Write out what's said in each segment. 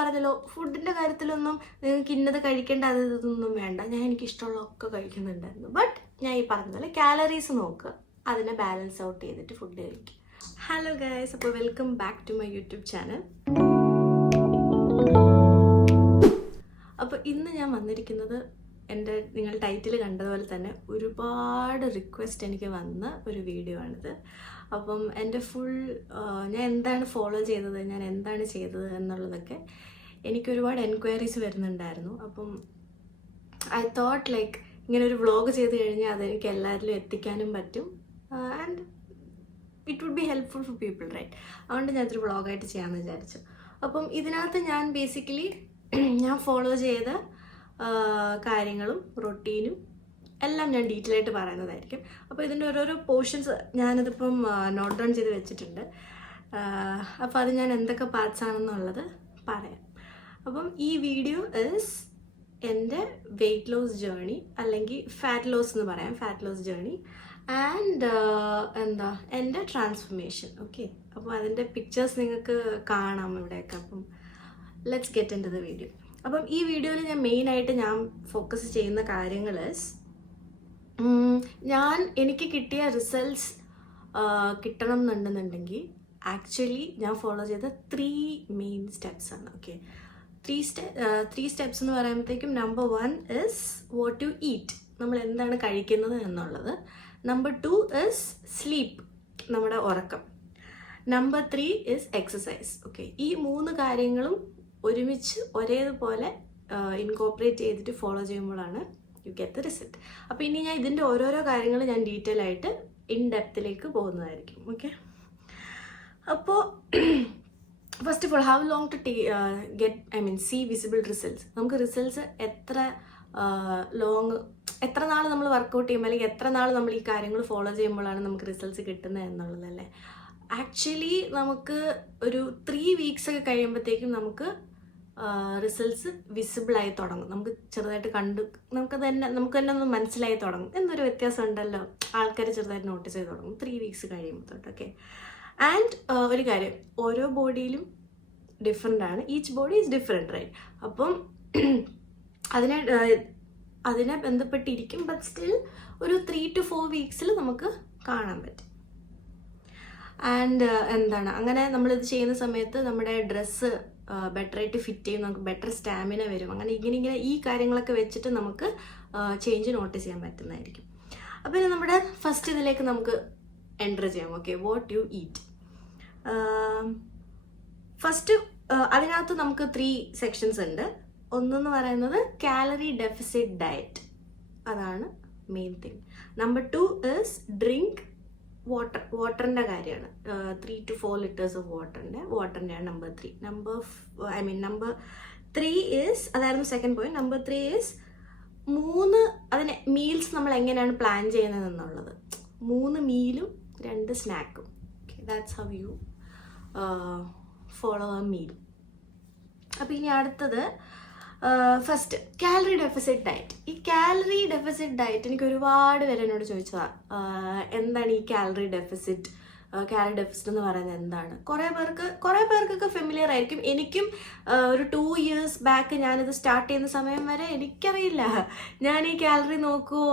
പറഞ്ഞല്ലോ, ഫുഡിൻ്റെ കാര്യത്തിലൊന്നും നിങ്ങൾക്ക് ഇന്നത് കഴിക്കേണ്ട അത് ഇതൊന്നും വേണ്ട. ഞാൻ എനിക്കിഷ്ടമുള്ളതൊക്കെ കഴിക്കുന്നുണ്ടായിരുന്നു. ബട്ട് ഞാൻ ഈ പറഞ്ഞ പോലെ കാലറീസ് നോക്കുക, അതിനെ ബാലൻസ് ഔട്ട് ചെയ്തിട്ട് ഫുഡ് കഴിക്കുക. ഹലോ ഗൈസ്, അപ്പോൾ welcome back to my YouTube channel. അപ്പോൾ ഇന്ന് ഞാൻ വന്നിരിക്കുന്നത് നിങ്ങൾ ടൈറ്റിൽ കണ്ടതുപോലെ തന്നെ ഒരുപാട് റിക്വസ്റ്റ് എനിക്ക് വന്ന ഒരു വീഡിയോ ആണിത്. അപ്പം എൻ്റെ ഞാൻ എന്താണ് ഫോളോ ചെയ്തത്, ഞാൻ എന്താണ് ചെയ്തത് എന്നുള്ളതൊക്കെ എനിക്ക് ഒരുപാട് എൻക്വയറീസ് വരുന്നുണ്ടായിരുന്നു. അപ്പം ഐ തോട്ട് ലൈക്ക് ഇങ്ങനെ ഒരു വ്ളോഗ് ചെയ്ത് കഴിഞ്ഞാൽ അതെനിക്ക് എല്ലാവരിലും എത്തിക്കാനും പറ്റും and it would be helpful for people, right? അതുകൊണ്ട് ഞാനൊരു വ്ളോഗായിട്ട് ചെയ്യാമെന്ന് വിചാരിച്ചു. അപ്പം ഇതിനകത്ത് ഞാൻ ബേസിക്കലി ഞാൻ ഫോളോ ചെയ്ത കാര്യങ്ങളും റൊട്ടീനും എല്ലാം ഞാൻ ഡീറ്റെയിൽ ആയിട്ട് പറയുന്നതായിരിക്കും. അപ്പോൾ ഇതിൻ്റെ ഓരോരോ പോർഷൻസ് ഞാനിതിപ്പം നോട്ട് ഡൗൺ ചെയ്ത് വെച്ചിട്ടുണ്ട്. അപ്പോൾ അത് ഞാൻ എന്തൊക്കെ പാർട്സ് ആണെന്നുള്ളത് പറയാം. അപ്പം ഈ വീഡിയോ ഈസ് എൻ്റെ വെയ്റ്റ് ലോസ് ജേർണി, അല്ലെങ്കിൽ ഫാറ്റ് ലോസ് എന്ന് പറയാം, ഫാറ്റ് ലോസ് ജേർണി ആൻഡ് എൻ്റെ ട്രാൻസ്ഫോർമേഷൻ. ഓക്കെ, അപ്പോൾ അതിൻ്റെ പിക്ചേഴ്സ് നിങ്ങൾക്ക് കാണാം ഇവിടെയൊക്കെ. അപ്പം let's get into the video. അപ്പം ഈ വീഡിയോയിൽ ഞാൻ മെയിനായിട്ട് ഞാൻ ഫോക്കസ് ചെയ്യുന്ന കാര്യങ്ങൾ എനിക്ക് കിട്ടിയ റിസൾട്ട്സ് കിട്ടണം എന്നുണ്ടെന്നുണ്ടെങ്കിൽ ആക്ച്വലി ഞാൻ ഫോളോ ചെയ്ത 3 മെയിൻ സ്റ്റെപ്സ് ആണ്. ഓക്കെ, 3 സ്റ്റെപ്സ് എന്ന് പറയുമ്പോഴത്തേക്കും number 1 is what to eat, നമ്മൾ എന്താണ് കഴിക്കുന്നത് എന്നുള്ളത്. നമ്പർ 2 ഇസ് സ്ലീപ്പ്, നമ്മുടെ ഉറക്കം. Number 3 is exercise. ഓക്കെ, ഈ 3 കാര്യങ്ങളും ഒരുമിച്ച് ഒരേപോലെ ഇൻകോപ്പറേറ്റ് ചെയ്തിട്ട് ഫോളോ ചെയ്യുമ്പോഴാണ് യു ഗെറ്റ് ദ റിസൾട്ട്. അപ്പോൾ ഇനി ഞാൻ ഇതിൻ്റെ ഓരോരോ കാര്യങ്ങൾ ഞാൻ ഡീറ്റെയിൽ ആയിട്ട് ഇൻ ഡെപ്തിലേക്ക് പോകുന്നതായിരിക്കും. ഓക്കെ, അപ്പോൾ first of all, how long to see visible results. നമുക്ക് റിസൾട്ട്സ് എത്ര നാൾ നമ്മൾ വർക്കൗട്ട് ചെയ്യുമ്പോൾ, അല്ലെങ്കിൽ എത്ര നാൾ നമ്മൾ ഈ കാര്യങ്ങൾ ഫോളോ ചെയ്യുമ്പോഴാണ് നമുക്ക് റിസൾട്ട്സ് കിട്ടുന്നത് എന്നുള്ളതല്ലേ. ആക്ച്വലി നമുക്ക് ഒരു 3 വീക്സ് ഒക്കെ കഴിയുമ്പോഴത്തേക്കും നമുക്ക് റിസൾട്ട്സ് വിസിബിളായി തുടങ്ങും. നമുക്ക് ചെറുതായിട്ട് നമുക്ക് തന്നെ ഒന്ന് മനസ്സിലായി തുടങ്ങും, എന്തൊരു വ്യത്യാസം ഉണ്ടല്ലോ, ആൾക്കാർ ചെറുതായിട്ട് നോട്ടീസ് ചെയ്ത് തുടങ്ങും 3 വീക്സ് കഴിയുമ്പോൾ തൊട്ട്. ഓക്കെ, ആൻഡ് ഒരു കാര്യം, ഓരോ ബോഡിയിലും ഡിഫറെൻ്റ് ആണ്, each body is different, right? അപ്പം അതിനെ ബന്ധപ്പെട്ടിരിക്കും. ബട്ട് സ്റ്റിൽ ഒരു 3 to 4 വീക്സിൽ നമുക്ക് കാണാൻ പറ്റും. ആൻഡ് അങ്ങനെ നമ്മളിത് ചെയ്യുന്ന സമയത്ത് നമ്മുടെ ഡ്രസ്സ് ബെറ്ററായിട്ട് ഫിറ്റ് ചെയ്യും, നമുക്ക് ബെറ്റർ സ്റ്റാമിന വരും. ഇങ്ങനെ ഈ കാര്യങ്ങളൊക്കെ വെച്ചിട്ട് നമുക്ക് ചേഞ്ച് നോട്ടീസ് ചെയ്യാൻ പറ്റുന്നതായിരിക്കും. അപ്പോൾ ഇനി നമ്മുടെ ഫസ്റ്റ് ഇതിലേക്ക് നമുക്ക് എൻ്റർ ചെയ്യാം. Okay, what you eat. First അതിനകത്ത് നമുക്ക് 3 സെക്ഷൻസ് ഉണ്ട്. ഒന്നെന്ന് പറയുന്നത് കാലറി ഡെഫിസിറ്റ് ഡയറ്റ്, അതാണ് main thing. Number 2 is drink വാട്ടറിൻ്റെ കാര്യമാണ്. 3 to 4 liters ഓഫ് വാട്ടറിൻ്റെയാണ് നമ്പർ 3. നമ്പർ 3 ഈസ്, അതായിരുന്നു സെക്കൻഡ് പോയിന്റ്. നമ്പർ 3 ഈസ് അതിന് മീൽസ് നമ്മൾ എങ്ങനെയാണ് പ്ലാൻ ചെയ്യുന്നത് എന്നുള്ളത്. 3 മീലും 2 സ്നാക്കും. Okay, that's how you follow a meal. അപ്പോൾ ഇനി അടുത്തത് ഫസ്റ്റ് കാലറി ഡെഫിസിറ്റ് ഡയറ്റ്. ഈ കാലറി ഡെഫിസിറ്റ് ഡയറ്റ് എനിക്ക് ഒരുപാട് പേര് എന്നോട് ചോദിച്ചതാണ്, എന്താണ് ഈ കാലറി ഡെഫിസിറ്റ് എന്ന് പറയുന്നത് എന്താണ്. കുറേ പേർക്കൊക്കെ ഫെമിലിയർ ആയിരിക്കും. എനിക്കും ഒരു 2 years ബാക്ക് ഞാനിത് സ്റ്റാർട്ട് ചെയ്യുന്ന സമയം വരെ എനിക്കറിയില്ല, ഞാൻ ഈ കാലറി നോക്കുമോ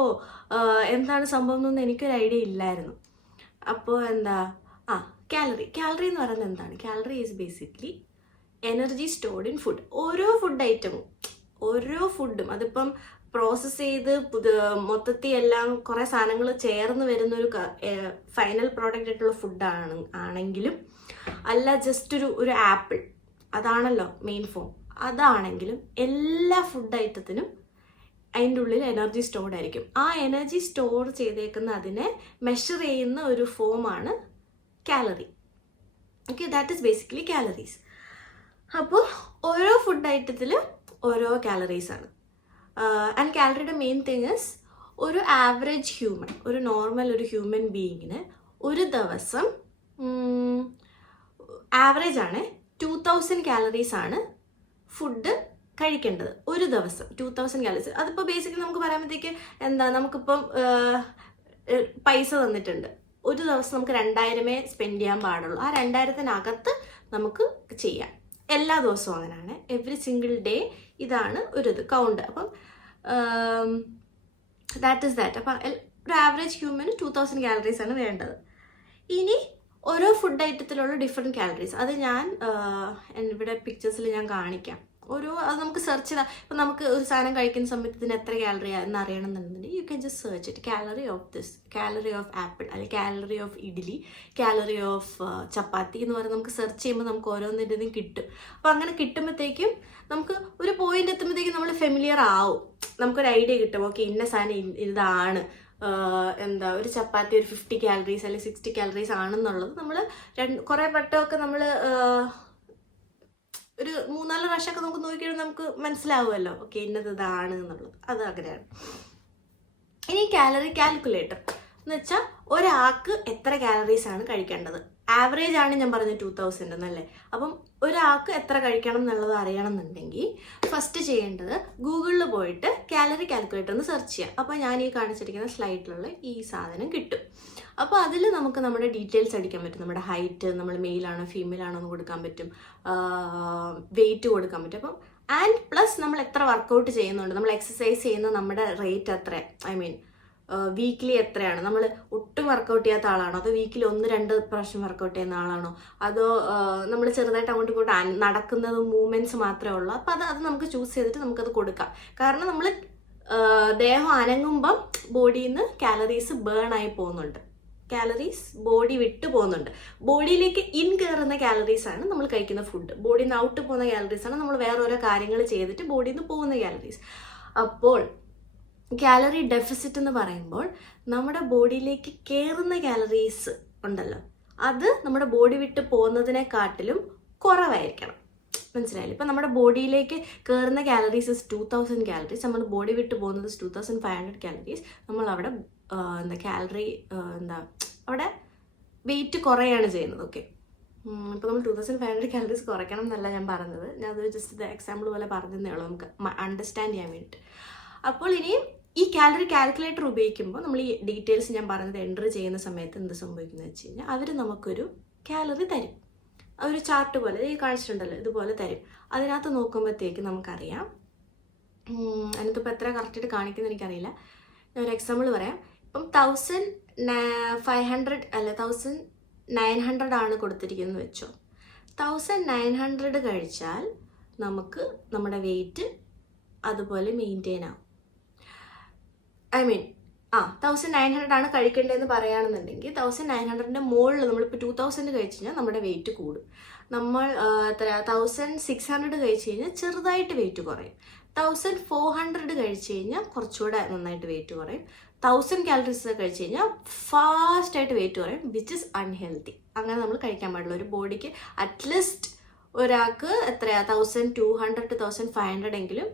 എന്താണ് സംഭവം എന്നൊന്നും എനിക്കൊരു ഐഡിയ ഇല്ലായിരുന്നു. അപ്പോൾ കാലറി എന്ന് പറയുന്നത് എന്താണ്? Calorie is basically energy stored in food. ഓരോ ഫുഡും അതിപ്പം പ്രോസസ്സ് ചെയ്ത് മൊത്തത്തിൽ എല്ലാം കുറേ സാധനങ്ങൾ ചേർന്ന് വരുന്നൊരു ഫൈനൽ പ്രോഡക്റ്റ് ആയിട്ടുള്ള ഫുഡാണ് ആണെങ്കിലും, അല്ല ജസ്റ്റ് ഒരു ആപ്പിൾ, അതാണല്ലോ മെയിൻ ഫോം, അതാണെങ്കിലും എല്ലാ ഫുഡ് ഐറ്റത്തിനും അതിൻ്റെ ഉള്ളിൽ എനർജി സ്റ്റോർഡ് ആയിരിക്കും. ആ എനർജി സ്റ്റോർ ചെയ്തേക്കുന്ന അതിനെ മെഷർ ചെയ്യുന്ന ഒരു ഫോമാണ് calorie. Okay, that is basically calories. അപ്പോൾ ഓരോ ഫുഡ് ഐറ്റത്തിലും ഓരോ കാലറീസ് ആണ്. ആൻഡ് കാലറിയുടെ മെയിൻ തിങ് ഇസ്, ഒരു ആവറേജ് ഹ്യൂമൻ, ഒരു നോർമൽ ഒരു ഹ്യൂമൻ ബീയിങ്ങിന് ഒരു ദിവസം ആവറേജ് ആണ് 2000 കാലറീസ് ആണ് ഫുഡ് കഴിക്കേണ്ടത്. ഒരു ദിവസം 2000 കാലറീസ്. അതിപ്പോൾ ബേസിക്കലി നമുക്ക് പറയുമ്പോഴത്തേക്ക് നമുക്കിപ്പം പൈസ തന്നിട്ടുണ്ട്, ഒരു ദിവസം നമുക്ക് 2000 സ്പെൻഡ് ചെയ്യാൻ പാടുള്ളൂ. ആ 2000-നകത്ത് നമുക്ക് ചെയ്യാം. എല്ലാ ദിവസവും അങ്ങനെയാണ്. എവറി സിംഗിൾ ഡേ ഇതാണ് ഒരു ഇത് കൗണ്ട്. അപ്പം ദാറ്റ് ഈസ് ദാറ്റ്. അപ്പം ഒരു ആവറേജ് ഹ്യൂമന് 2000 കാലറീസ് ആണ് വേണ്ടത്. ഇനി ഓരോ ഫുഡ് ഐറ്റത്തിലുള്ള ഡിഫറെൻറ്റ് കാലറീസ് അത് ഞാൻ ഇവിടെ പിക്ചേഴ്സിൽ ഞാൻ കാണിക്കാം. അത് നമുക്ക് സെർച്ച് ചെയ്താൽ ഇപ്പം നമുക്ക് ഒരു സാധനം കഴിക്കുന്ന സമയത്ത് ഇതിന് എത്ര കാലറി എന്ന് അറിയണമെന്നുണ്ടെങ്കിൽ you can just search it. Calorie of this, calorie of apple, അല്ലെങ്കിൽ calorie of idli, calorie of chapati എന്ന് പറഞ്ഞ് നമുക്ക് സെർച്ച് ചെയ്യുമ്പോൾ നമുക്ക് ഓരോന്നിൻ്റെതും കിട്ടും. അപ്പോൾ അങ്ങനെ കിട്ടുമ്പോഴത്തേക്കും നമുക്ക് ഒരു പോയിന്റ് എത്തുമ്പോഴത്തേക്കും നമ്മൾ ഫെമിലിയർ ആവും, നമുക്കൊരു ഐഡിയ കിട്ടും. ഓക്കെ, ഇന്ന സാധനം ഇതാണ്, ഒരു ചപ്പാത്തി ഒരു 50 കാലറീസ് അല്ലെങ്കിൽ 60 കാലറീസ് ആണെന്നുള്ളത് നമ്മൾ കുറേ വട്ടമൊക്കെ നമ്മൾ ഒരു 3-4 പ്രാവശ്യമൊക്കെ നമുക്ക് നോക്കിയിട്ട് നമുക്ക് മനസ്സിലാവുമല്ലോ, ഓക്കെ ഇന്നത് ഇതാണ് എന്നുള്ളത്. അത് അങ്ങനെയാണ്. ഇനി കാലറി കാൽക്കുലേറ്റർ എന്ന് വെച്ചാൽ ഒരാൾക്ക് എത്ര കാലറീസ് ആണ് കഴിക്കേണ്ടത്. ആവറേജ് ആണ് ഞാൻ പറഞ്ഞത് 2000 എന്നല്ലേ. അപ്പം ഒരാൾക്ക് എത്ര കഴിക്കണം എന്നുള്ളത് അറിയണം എന്നുണ്ടെങ്കിൽ ഫസ്റ്റ് ചെയ്യേണ്ടത് ഗൂഗിളിൽ പോയിട്ട് കാലറി കാൽക്കുലേറ്റർ എന്ന് സെർച്ച് ചെയ്യുക. അപ്പോൾ ഞാൻ ഈ കാണിച്ചിരിക്കുന്ന സ്ലൈഡിലുള്ള ഈ സാധനം കിട്ടും. അപ്പോൾ അതിൽ നമുക്ക് നമ്മുടെ ഡീറ്റെയിൽസ് അടിക്കാൻ പറ്റും. നമ്മുടെ ഹൈറ്റ്, നമ്മൾ മെയിലാണോ ഫീമെയിലാണോ എന്ന് കൊടുക്കാൻ പറ്റും, വെയിറ്റ് കൊടുക്കാൻ പറ്റും. അപ്പം ആൻഡ് പ്ലസ് നമ്മൾ എത്ര വർക്കൗട്ട് ചെയ്യുന്നുണ്ട്, നമ്മൾ എക്സസൈസ് ചെയ്യുന്ന നമ്മുടെ റേറ്റ് എത്ര, വീക്കിലി എത്രയാണ്, നമ്മൾ ഒട്ടും വർക്കൗട്ട് ചെയ്യാത്ത ആളാണോ, അതോ വീക്കിലി 1-2 പ്രാവശ്യം വർക്കൗട്ട് ചെയ്യുന്ന ആളാണോ, അതോ നമ്മൾ ചെറുതായിട്ട് അങ്ങോട്ടും ഇങ്ങോട്ടും നടക്കുന്നത് മൂവ്മെന്റ്സ് മാത്രമേ ഉള്ളൂ. അപ്പം അത് നമുക്ക് ചൂസ് ചെയ്തിട്ട് നമുക്കത് കൊടുക്കാം. കാരണം നമ്മൾ ദേഹം അനങ്ങുമ്പം ബോഡിയിൽ നിന്ന് കാലറീസ് ബേൺ ആയി പോകുന്നുണ്ട്, കാലറീസ് ബോഡി വിട്ടു പോകുന്നുണ്ട്. ബോഡിയിലേക്ക് ഇൻ കയറുന്ന കാലറീസ് ആണ് നമ്മൾ കഴിക്കുന്ന ഫുഡ്, ബോഡിയിൽ നിന്ന് ഔട്ട് പോകുന്ന കാലറീസ് ആണ് നമ്മൾ വേറെ ഓരോ കാര്യങ്ങൾ ചെയ്തിട്ട് ബോഡിയിൽ നിന്ന് പോകുന്ന കാലറീസ്. അപ്പോൾ കാലറി ഡെഫിസിറ്റ് എന്ന് പറയുമ്പോൾ നമ്മുടെ ബോഡിയിലേക്ക് കയറുന്ന കാലറീസ് ഉണ്ടല്ലോ, അത് നമ്മുടെ ബോഡി വിട്ട് പോകുന്നതിനെക്കാട്ടിലും കുറവായിരിക്കണം. മനസ്സിലായില്ല? ഇപ്പം നമ്മുടെ ബോഡിയിലേക്ക് കയറുന്ന കാലറീസ് 2000 കാലറീസ്, നമ്മൾ ബോഡി വിട്ട് പോകുന്നത് 2500 കാലറീസ്. നമ്മൾ അവിടെ അവിടെ വെയിറ്റ് കുറയാണ് ചെയ്യുന്നത്. ഓക്കെ, ഇപ്പോൾ നമ്മൾ 2500 കാലറീസ് കുറയ്ക്കണം എന്നല്ല ഞാൻ പറഞ്ഞത്, ഞാൻ അത് ജസ്റ്റ് എക്സാമ്പിൾ പോലെ പറഞ്ഞതേ ഉള്ളൂ നമുക്ക് അണ്ടർസ്റ്റാൻഡ് ചെയ്യാൻ വേണ്ടിയിട്ട്. അപ്പോൾ ഇനിയും ഈ കാലറി കാൽക്കുലേറ്റർ ഉപയോഗിക്കുമ്പോൾ നമ്മൾ ഈ ഡീറ്റെയിൽസ് ഞാൻ പറഞ്ഞത് എൻ്റർ ചെയ്യുന്ന സമയത്ത് എന്ത് സംഭവിക്കുന്നത് വെച്ച് കഴിഞ്ഞാൽ അവർ നമുക്കൊരു കാലറി തരും, ഒരു ചാർട്ട് പോലെ ഈ കാണിച്ചിട്ടുണ്ടല്ലോ ഇതുപോലെ തരും. അതിനകത്ത് നോക്കുമ്പോഴത്തേക്ക് നമുക്കറിയാം, അതിനകത്തിപ്പോൾ എത്ര കറക്റ്റായിട്ട് കാണിക്കുന്നത് എനിക്കറിയില്ല. ഞാൻ ഒരു എക്സാമ്പിൾ പറയാം. ഇപ്പം 1500 അല്ല 1900 ആണ് കൊടുത്തിരിക്കുന്നത് വെച്ചോ. 1900 കഴിച്ചാൽ നമുക്ക് നമ്മുടെ വെയിറ്റ് അതുപോലെ മെയിൻറ്റെയിൻ ആവും. 1900 ആണ് കഴിക്കേണ്ടതെന്ന് പറയുകയാണെന്നുണ്ടെങ്കിൽ 1900ൻ്റെ മുകളിൽ നമ്മളിപ്പോൾ 2000 കഴിച്ച് കഴിഞ്ഞാൽ നമ്മുടെ വെയിറ്റ് കൂടും. നമ്മൾ 1600 കഴിച്ച് കഴിഞ്ഞാൽ ചെറുതായിട്ട് വെയിറ്റ് കുറയും. 1400 കഴിച്ച് കഴിഞ്ഞാൽ കുറച്ചുകൂടെ നന്നായിട്ട് വെയിറ്റ് കുറയും. 1000 കാലറീസ് കഴിച്ച് കഴിഞ്ഞാൽ ഫാസ്റ്റായിട്ട് വെയിറ്റ് കുറയും, വിച്ച് ഇസ് അൺഹെൽത്തി. അങ്ങനെ നമ്മൾ കഴിക്കാൻ പാടില്ല. ഒരു ബോഡിക്ക് അറ്റ്ലീസ്റ്റ് ഒരാൾക്ക് 1200 to 1500 എങ്കിലും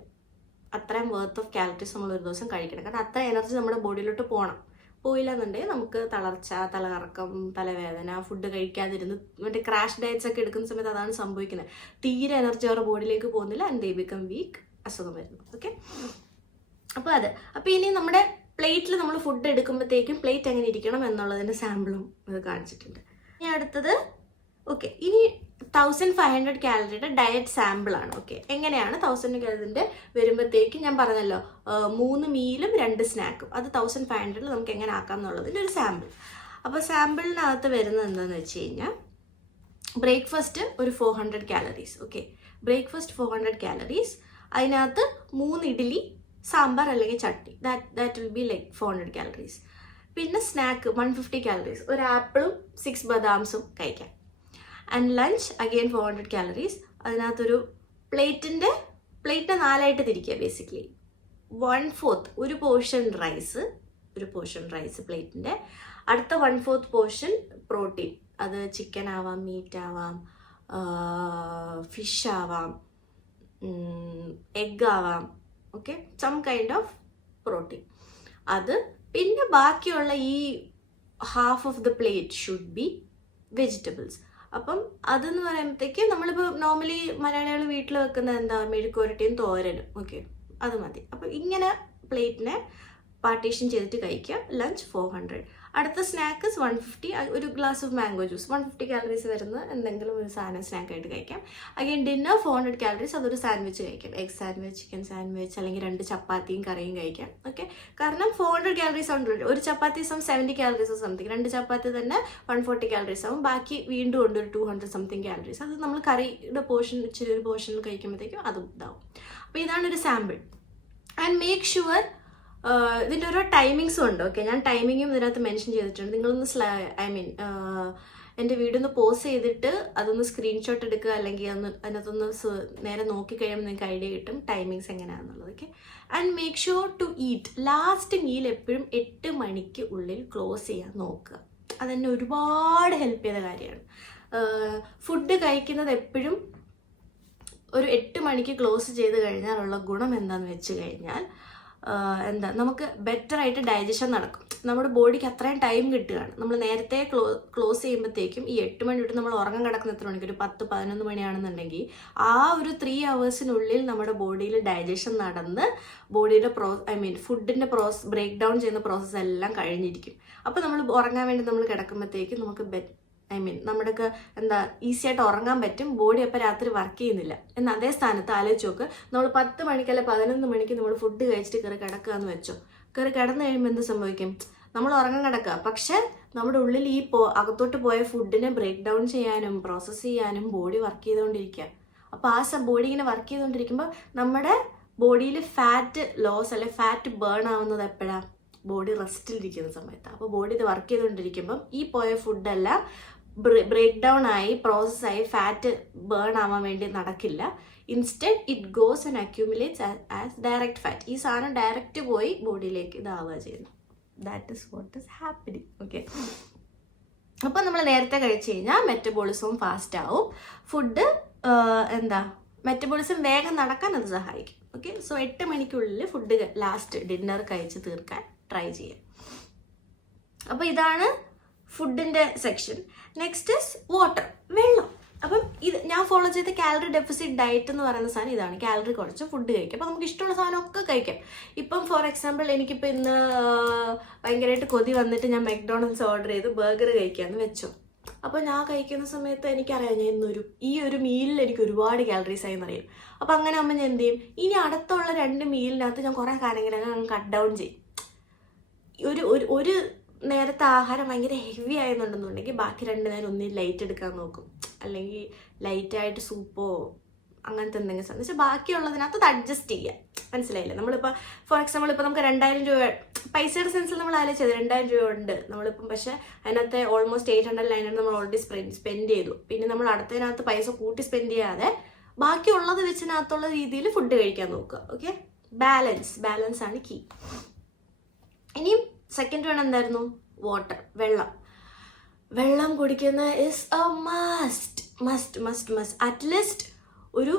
അത്രയും വർത്ത് ഓഫ് കാലറീസ് നമ്മൾ ഒരു ദിവസം കഴിക്കണം. കാരണം അത്ര എനർജി നമ്മുടെ ബോഡിയിലോട്ട് പോയില്ല എന്നുണ്ടെങ്കിൽ നമുക്ക് തളർച്ച, തലകറക്കം, തലവേദന, ഫുഡ് കഴിക്കാതിരുന്ന് മറ്റേ ക്രാഷ് ഡയറ്റ്സ് ഒക്കെ എടുക്കുന്ന സമയത്ത് അതാണ് സംഭവിക്കുന്നത്. തീരെ എനർജി അവരുടെ ബോഡിയിലേക്ക് പോകുന്നില്ല, ആൻഡ് ദേ ബിക്കം വീക്ക്, അസുഖം വരുന്നു. ഓക്കെ, അപ്പോൾ ഇനി നമ്മുടെ പ്ലേറ്റിൽ നമ്മൾ ഫുഡ് എടുക്കുമ്പോഴത്തേക്കും പ്ലേറ്റ് എങ്ങനെ ഇരിക്കണം എന്നുള്ളതിൻ്റെ സാമ്പിളും ഇത് കാണിച്ചിട്ടുണ്ട്. ഇനി അടുത്തത് ഓക്കെ, ഇനി 1500 കാലറിയുടെ ഡയറ്റ് സാമ്പിളാണ്. ഓക്കെ, എങ്ങനെയാണ് 1000 കാലറിൻ്റെ വരുമ്പോഴത്തേക്ക് ഞാൻ പറഞ്ഞല്ലോ 3 മീലും 2 സ്നാക്കും, അത് 1500 നമുക്ക് എങ്ങനെ ആക്കാം എന്നുള്ളതിൻ്റെ ഒരു സാമ്പിൾ. അപ്പോൾ സാമ്പിളിനകത്ത് വരുന്നത് എന്താണെന്ന് വെച്ച് കഴിഞ്ഞാൽ ബ്രേക്ക്ഫാസ്റ്റ് ഒരു 400 കാലറീസ്. Okay, breakfast 400 calories. അതിനകത്ത് 3 ഇഡ്ഡലി, സാമ്പാർ അല്ലെങ്കിൽ chutney, that will be like 400 calories. പിന്നെ സ്നാക്ക് 150 കാലറീസ്, ഒരു ആപ്പിളും 6 ബദാംസും കഴിക്കാം. And lunch again 400 calories. അതിനകത്തൊരു പ്ലേറ്റിനെ 4ആയിട്ട് തിരിക്കുക. ബേസിക്കലി 1/4 ഒരു പോർഷൻ റൈസ് പ്ലേറ്റിൻ്റെ, അടുത്ത 1/4 പോർഷൻ പ്രോട്ടീൻ. അത് ചിക്കൻ ആവാം, മീറ്റ് ആവാം, ഫിഷ് ആവാം, എഗ് ആവാം. Okay, some kind of protein. അത് പിന്നെ ബാക്കിയുള്ള ഈ half of the plate should be vegetables. അപ്പം അതെന്ന് പറയുമ്പോഴത്തേക്ക് നമ്മളിപ്പോൾ നോർമലി മലയാളികൾ വീട്ടിൽ വെക്കുന്ന എന്താ, മെഴുക്കുവരട്ടിയും തോരനും. ഓക്കെ, അത് മതി. അപ്പം ഇങ്ങനെ പ്ലേറ്റിനെ പാർട്ടീഷൻ ചെയ്തിട്ട് കഴിക്കുക. ലഞ്ച് 400. അടുത്ത സ്നാക്ക് 150, ഒരു glass of mango juice 150 calories വരുന്ന എന്തെങ്കിലും ഒരു സാധനം സ്നാക്കായിട്ട് കഴിക്കാം. അഗൈൻ ഡിന്നർ 400 കാലറീസ്, അതൊരു സാൻഡ്വിച്ച് കഴിക്കാം. എഗ് സാൻഡ്വിച്ച്, ചിക്കൻ സാൻഡ്വിച്ച്, അല്ലെങ്കിൽ 2 ചപ്പാത്തിയും കറിയും കഴിക്കാം. ഓക്കെ, കാരണം 400 കാലറീസ് ഉണ്ട്. ഒരു ചപ്പാത്തി 70 കാലറീസ് സംതിങ്, 2 ചപ്പാത്തി തന്നെ 140 കാലറീസ് ആവും. ബാക്കി വീണ്ടും ഉണ്ട് ഒരു 200 സംതിങ് കാലറീസ്. അത് നമ്മൾ കറിയുടെ പോർഷൻ ഇച്ചിരി ഒരു പോർഷനിൽ കഴിക്കുമ്പോഴത്തേക്കും അതും ഇതാവും. അപ്പോൾ ഇതാണ് ഒരു സാമ്പിൾ. ആൻഡ് മേക്ക് ഷുവർ ഇതിൻ്റെ ഓരോ ടൈമിങ്സും ഉണ്ട്. ഓക്കെ, ഞാൻ ടൈമിങ്ങും ഇതിനകത്ത് മെൻഷൻ ചെയ്തിട്ടുണ്ട്. നിങ്ങളൊന്ന് എൻ്റെ വീഡിയോ ഒന്ന് പോസ് ചെയ്തിട്ട് അതൊന്ന് സ്ക്രീൻഷോട്ട് എടുക്കുക, അല്ലെങ്കിൽ അതിനകത്തൊന്ന് നേരെ നോക്കിക്കഴിയുമ്പോൾ നിങ്ങൾക്ക് ഐഡിയ കിട്ടും ടൈമിങ്സ് എങ്ങനെയാണെന്നുള്ളത്. Okay, and make sure to eat last meal എപ്പോഴും 8 മണിക്ക് ഉള്ളിൽ ക്ലോസ് ചെയ്യാൻ നോക്കുക. അതെന്നെ ഒരുപാട് ഹെൽപ്പ് ചെയ്ത കാര്യമാണ്. ഫുഡ് കഴിക്കുന്നത് എപ്പോഴും ഒരു 8 മണിക്ക് ക്ലോസ് ചെയ്ത് കഴിഞ്ഞാലുള്ള ഗുണം എന്താണെന്ന് വെച്ച് കഴിഞ്ഞാൽ നമുക്ക് ബെറ്റർ ആയിട്ട് ഡൈജഷൻ നടക്കും. നമ്മുടെ ബോഡിക്ക് അത്രയും ടൈം കിട്ടുകയാണ്. നമ്മൾ നേരത്തെ ക്ലോസ് ചെയ്യുമ്പോഴത്തേക്കും ഈ 8 മണി തൊട്ട് നമ്മൾ ഉറങ്ങാൻ കിടക്കുന്ന എത്ര മണിക്ക്, ഒരു 10-11 മണിയാണെന്നുണ്ടെങ്കിൽ ആ ഒരു 3 hours നമ്മുടെ ബോഡിയിൽ ഡൈജഷൻ നടന്ന് ബോഡിയുടെ ഫുഡിൻ്റെ ബ്രേക്ക് ഡൗൺ ചെയ്യുന്ന പ്രോസസ്സ് എല്ലാം കഴിഞ്ഞിരിക്കും. അപ്പോൾ നമ്മൾ ഉറങ്ങാൻ വേണ്ടി നമ്മൾ കിടക്കുമ്പോഴത്തേക്കും നമുക്ക് നമ്മുടെയൊക്കെ ഈസി ആയിട്ട് ഉറങ്ങാൻ പറ്റും. ബോഡി അപ്പോൾ രാത്രി വർക്ക് ചെയ്യുന്നില്ല. എന്നാൽ അതേ സ്ഥാനത്ത് ആലോചിച്ച് നോക്ക്, നമ്മൾ 10 മണിക്ക് അല്ലെ 11 മണിക്ക് നമ്മൾ ഫുഡ് കഴിച്ചിട്ട് കയറി കിടക്കുക എന്ന് വെച്ചോ. കയറി കിടന്നു കഴിയുമ്പോൾ എന്ത് സംഭവിക്കും? നമ്മൾ ഉറങ്ങാൻ കിടക്കുക, പക്ഷെ നമ്മുടെ ഉള്ളിൽ ഈ അകത്തോട്ട് പോയ ഫുഡിനെ ബ്രേക്ക് ഡൗൺ ചെയ്യാനും പ്രോസസ്സ് ചെയ്യാനും ബോഡി വർക്ക് ചെയ്തുകൊണ്ടിരിക്കുക. അപ്പോൾ ആ ബോഡി ഇങ്ങനെ വർക്ക് ചെയ്തുകൊണ്ടിരിക്കുമ്പോൾ നമ്മുടെ ബോഡിയിൽ ഫാറ്റ് ലോസ് അല്ലെ ഫാറ്റ് ബേൺ ആവുന്നത് എപ്പോഴാണ്? ബോഡി റെസ്റ്റിലിരിക്കുന്ന സമയത്താണ്. അപ്പോൾ ബോഡി ഇത് വർക്ക് ചെയ്തുകൊണ്ടിരിക്കുമ്പം ഈ പോയ ഫുഡെല്ലാം ബ്രേക്ക് ഡൗൺ ആയി പ്രോസസ്സായി ഫാറ്റ് ബേൺ ആവാൻ വേണ്ടി നടക്കില്ല. Instead it goes and accumulates as direct fat. ഈ സാധനം ഡയറക്റ്റ് പോയി ബോഡിയിലേക്ക് ഇതാവുക ചെയ്യുന്നു. That is what is happening. Okay, അപ്പോൾ നമ്മൾ നേരത്തെ കഴിച്ചു കഴിഞ്ഞാൽ മെറ്റബോളിസവും ഫാസ്റ്റ് ആവും. ഫുഡ് മെറ്റബോളിസം വേഗം നടക്കാൻ അത് സഹായിക്കും. ഓക്കെ, സോ 8 മണിക്കുള്ളിൽ ഫുഡ് ലാസ്റ്റ് ഡിന്നർ കഴിച്ച് തീർക്കാൻ ട്രൈ ചെയ്യാം. അപ്പോൾ ഇതാണ് ഫുഡിൻ്റെ സെക്ഷൻ. നെക്സ്റ്റ് ഇസ് വാട്ടർ, വെള്ളം. അപ്പം ഇത് ഞാൻ ഫോളോ ചെയ്ത കാലറി ഡെഫിസിറ്റ് ഡയറ്റ് എന്ന് പറയുന്ന സാധനം ഇതാണ്. കാലറി കുറച്ച് ഫുഡ് കഴിക്കാം. അപ്പോൾ നമുക്ക് ഇഷ്ടമുള്ള സാധനമൊക്കെ കഴിക്കാം. ഇപ്പം ഫോർ എക്സാമ്പിൾ എനിക്കിപ്പോൾ ഇന്ന് ഭയങ്കരമായിട്ട് കൊതി വന്നിട്ട് ഞാൻ മക്ഡൊണാൾഡ്സ് ഓർഡർ ചെയ്ത് ബർഗർ കഴിക്കാമെന്ന് വെച്ചോ. അപ്പോൾ ഞാൻ കഴിക്കുന്ന സമയത്ത് എനിക്കറിയാം ഞാൻ ഈ ഒരു മീലിൽ എനിക്ക് ഒരുപാട് കാലറീസ് ആയി എന്നറിയാം. അപ്പോൾ അങ്ങനെ ആകുമ്പോൾ ഞാൻ എന്ത് ചെയ്യും? ഇനി അടുത്തുള്ള 2 മീലിനകത്ത് ഞാൻ കുറേ കാര്യങ്ങൾ കട്ട് ഡൗൺ ചെയ്യും. ഒരു നേരത്തെ ആഹാരം ഭയങ്കര ഹെവി ആയെന്നുണ്ടെന്നുണ്ടെങ്കിൽ ബാക്കി 2 നേരം ഒന്നിൽ ലൈറ്റ് എടുക്കാൻ നോക്കും, അല്ലെങ്കിൽ ലൈറ്റായിട്ട് സൂപ്പോ അങ്ങനത്തെ എന്തെങ്കിലും സാധനം വെച്ചാൽ ബാക്കിയുള്ളതിനകത്ത് അത് അഡ്ജസ്റ്റ് ചെയ്യുക. മനസ്സിലായില്ലേ? നമ്മളിപ്പോൾ ഫോർ എക്സാമ്പിൾ ഇപ്പോൾ നമുക്ക് 2000 രൂപ പൈസയുടെ സെൻസിൽ നമ്മൾ ആലോചിച്ചത് 2000 രൂപ ഉണ്ട് നമ്മളിപ്പം, പക്ഷേ അതിനകത്ത് ഓൾമോസ്റ്റ് 800-900 നമ്മൾ ഓൾറെഡി സ്പെൻഡ് ചെയ്തു. പിന്നെ നമ്മൾ അടുത്തതിനകത്ത് പൈസ കൂട്ടി സ്പെൻഡ് ചെയ്യാതെ ബാക്കിയുള്ളത് വെച്ചിനകത്തുള്ള രീതിയിൽ ഫുഡ് കഴിക്കാൻ നോക്കുക. ഓക്കെ, ബാലൻസ് ആണ് കീ. ഇനിയും സെക്കൻഡ് വൺ എന്തായിരുന്നു? വാട്ടർ, വെള്ളം കുടിക്കുന്ന ഇസ് എ മസ്റ്റ് അറ്റ്ലീസ്റ്റ് ഒരു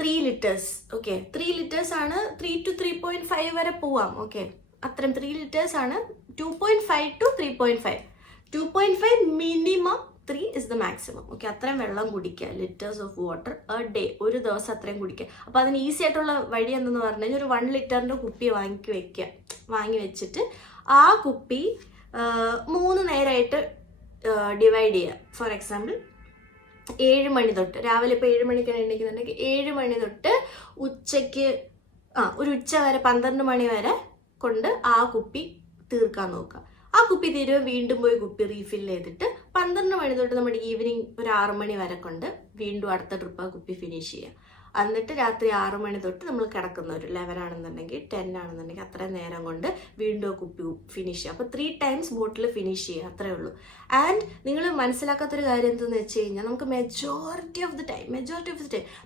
3 liters. ഓക്കെ, 3 liters ആണ്. 3 to 3.5 വരെ പോവാം. ഓക്കെ, അത്രയും 3 liters ആണ്. 2.5 to 3.5, 2.5 minimum, 3 is the maximum. Okay, അത്രയും വെള്ളം കുടിക്കുക. Litres of water A day, ഒരു ദിവസം അത്രയും കുടിക്കുക. അപ്പോൾ അതിന് ഈസി ആയിട്ടുള്ള വഴി എന്തെന്ന് പറഞ്ഞു കഴിഞ്ഞാൽ ഒരു 1 liter കുപ്പി വാങ്ങി വെച്ചിട്ട് ആ കുപ്പി 3 നേരമായിട്ട് ഡിവൈഡ് ചെയ്യുക. ഫോർ എക്സാമ്പിൾ 7 മണി തൊട്ട്, രാവിലെ ഇപ്പോൾ 7 മണിക്കാണ് എണീക്കുന്നുണ്ടെങ്കിൽ 7 മണി തൊട്ട് ഒരു ഉച്ച വരെ 12 മണി വരെ കൊണ്ട് ആ കുപ്പി തീർക്കാൻ നോക്കുക. ആ കുപ്പി തീരുമ്പോൾ വീണ്ടും പോയി കുപ്പി റീഫിൽ ചെയ്തിട്ട് 12 മണി തൊട്ട് നമ്മുടെ ഈവനിങ് ഒരു 6 മണി വരെ കൊണ്ട് വീണ്ടും അടുത്ത ട്രിപ്പ് ആ കുപ്പി ഫിനിഷ് ചെയ്യുക. എന്നിട്ട് രാത്രി 6 മണി തൊട്ട് നമ്മൾ കിടക്കുന്ന ഒരു 11 ആണെന്നുണ്ടെങ്കിൽ 10 ആണെന്നുണ്ടെങ്കിൽ അത്രയും നേരം കൊണ്ട് വീണ്ടും കുപ്പി ഫിനിഷ് ചെയ്യുക. അപ്പോൾ 3 times ബോട്ടിൽ ഫിനിഷ് ചെയ്യുക, അത്രേ ഉള്ളൂ. ആൻഡ് നിങ്ങൾ മനസ്സിലാക്കാത്തൊരു കാര്യം എന്തെന്ന് വെച്ച് കഴിഞ്ഞാൽ നമുക്ക് മെജോറിറ്റി ഓഫ് ദി ടൈം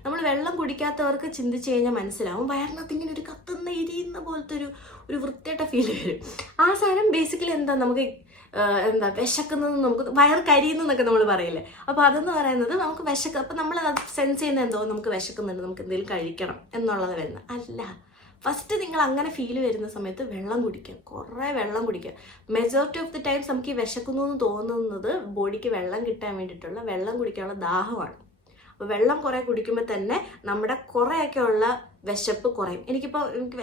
നമ്മൾ വെള്ളം കുടിക്കാത്തവർക്ക് ചിന്തിച്ച് കഴിഞ്ഞാൽ മനസ്സിലാവും വയറിനകത്ത് ഇങ്ങനെ ഒരു കത്തുന്ന എരിയുന്ന പോലത്തെ ഒരു വൃത്തിയായിട്ട ഫീൽ വരും. ആ സാധനം ബേസിക്കലി നമുക്ക് വിശക്കുന്നത്, നമുക്ക് വയർ കരിയുന്നൊക്കെ നമ്മൾ പറയില്ലേ. അപ്പോൾ അതെന്ന് പറയുന്നത് നമുക്ക് അപ്പോൾ നമ്മൾ അത് സെൻസ് ചെയ്യുന്നത് എന്തോ നമുക്ക് വിശക്കുന്നുണ്ട്, നമുക്ക് എന്തെങ്കിലും കഴിക്കണം എന്നുള്ളത് വരുന്നത് അല്ല. ഫസ്റ്റ് നിങ്ങൾ അങ്ങനെ ഫീൽ വരുന്ന സമയത്ത് വെള്ളം കുടിക്കുക, കുറേ വെള്ളം കുടിക്കുക. മെജോറിറ്റി ഓഫ് ദി ടൈംസ് നമുക്ക് ഈ വിശക്കുന്നു എന്ന് തോന്നുന്നത് ബോഡിക്ക് വെള്ളം കിട്ടാൻ വേണ്ടിയിട്ടുള്ള വെള്ളം കുടിക്കാനുള്ള ദാഹമാണ്. അപ്പോൾ വെള്ളം കുറേ കുടിക്കുമ്പോൾ തന്നെ നമ്മുടെ കുറേയൊക്കെ ഉള്ള വിശപ്പ് കുറയും. എനിക്ക്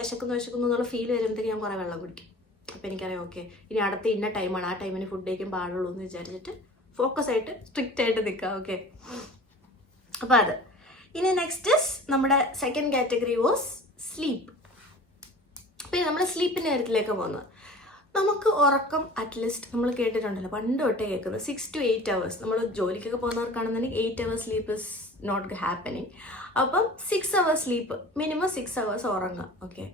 വിശക്കുന്നു എന്നുള്ള ഫീൽ വരുമ്പോഴത്തേക്ക് ഞാൻ കുറേ വെള്ളം കുടിക്കും. അപ്പോൾ എനിക്കറിയാം ഓക്കെ ഇനി അടുത്ത ഇന്ന ടൈമാണ്, ആ ടൈമിന് ഫുഡ് കഴിക്കാൻ പാടുള്ളൂ എന്ന് വിചാരിച്ചിട്ട് ഫോക്കസ് ആയിട്ട് സ്ട്രിക്റ്റ് ആയിട്ട് നിൽക്കുക. ഓക്കെ, അപ്പോൾ അത്. ഇനി നെക്സ്റ്റ് നമ്മുടെ സെക്കൻഡ് കാറ്റഗറി വാസ് സ്ലീപ്പ്. പിന്നെ നമ്മൾ സ്ലീപ്പിൻ്റെ കാര്യത്തിലേക്ക് പോകുന്നത്, നമുക്ക് ഉറക്കം അറ്റ്ലീസ്റ്റ് നമ്മൾ കേട്ടിട്ടുണ്ടല്ലോ പണ്ട് തൊട്ടേ കേൾക്കുന്നത് 6 to 8 hours. നമ്മൾ ജോലിക്കൊക്കെ പോകുന്നവർക്കാണെന്നുണ്ടെങ്കിൽ 8 hours sleep is not happening. അപ്പം 6 hours സ്ലീപ്പ്, മിനിമം 6 hours ഉറങ്ങുക. ഓക്കെ,